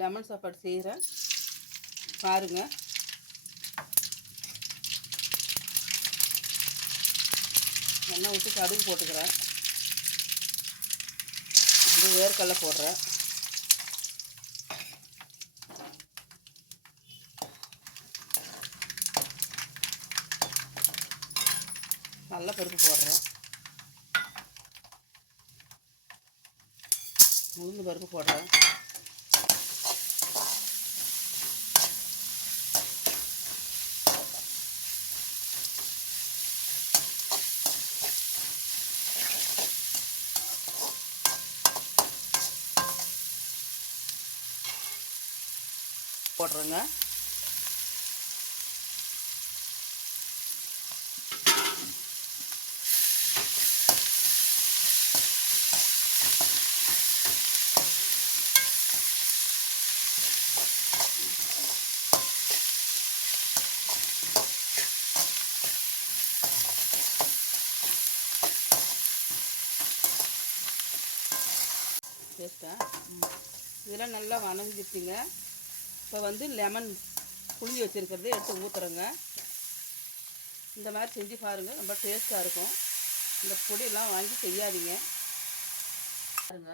Lemon சாப்பாடு செய்கிறேன் பாருங்கள். எண்ணெய் ஊற்றி கடுகு போட்டுக்கிறேன். இது வேர்க்கடலை போடுறேன். கடலைப்பருப்பு போடுறேன். உளுந்து பருப்பு போடுறேன். போடுறேங்க. இதெல்லாம் நல்லா வணங்கிடுச்சுங்க. இப்போ வந்து லெமன் புளிஞ்சு வச்சுருக்கிறத எடுத்து ஊற்றுறேங்க. இந்த மாதிரி செஞ்சு பாருங்கள், ரொம்ப டேஸ்ட்டாக இருக்கும். இந்த பொடியெல்லாம் வாங்கி செய்யாதீங்க பாருங்க.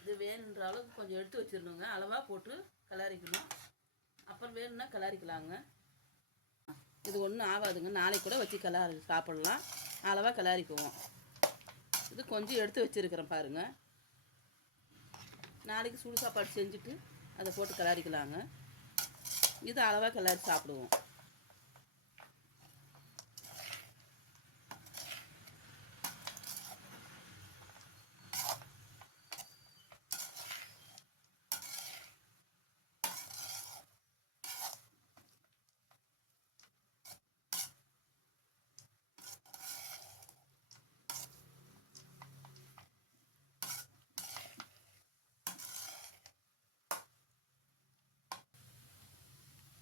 இது வேணுன்ற அளவுக்கு கொஞ்சம் எடுத்து வச்சிடணுங்க. அளவாக போட்டு கிளறிக்கணும். அப்புறம் வேணும்னா கிளறிக்கலாங்க. இது ஒன்றும் ஆகாதுங்க. நாளைக்கு கூட வச்சு சாப்பிட்லாம். அளவாக கிளறிக்குவோம். இது கொஞ்சம் எடுத்து வச்சுருக்கிறேன் பாருங்கள். நாளைக்கு சுடு சாப்பாடு செஞ்சுட்டு அதை போட்டு கிளறிக்கலாங்க. இது அளவாக கிளறி சாப்பிடுவோம்.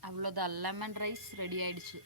அவ்வளோதான், லெமன் ரைஸ் ரெடி ஆயிடுச்சு.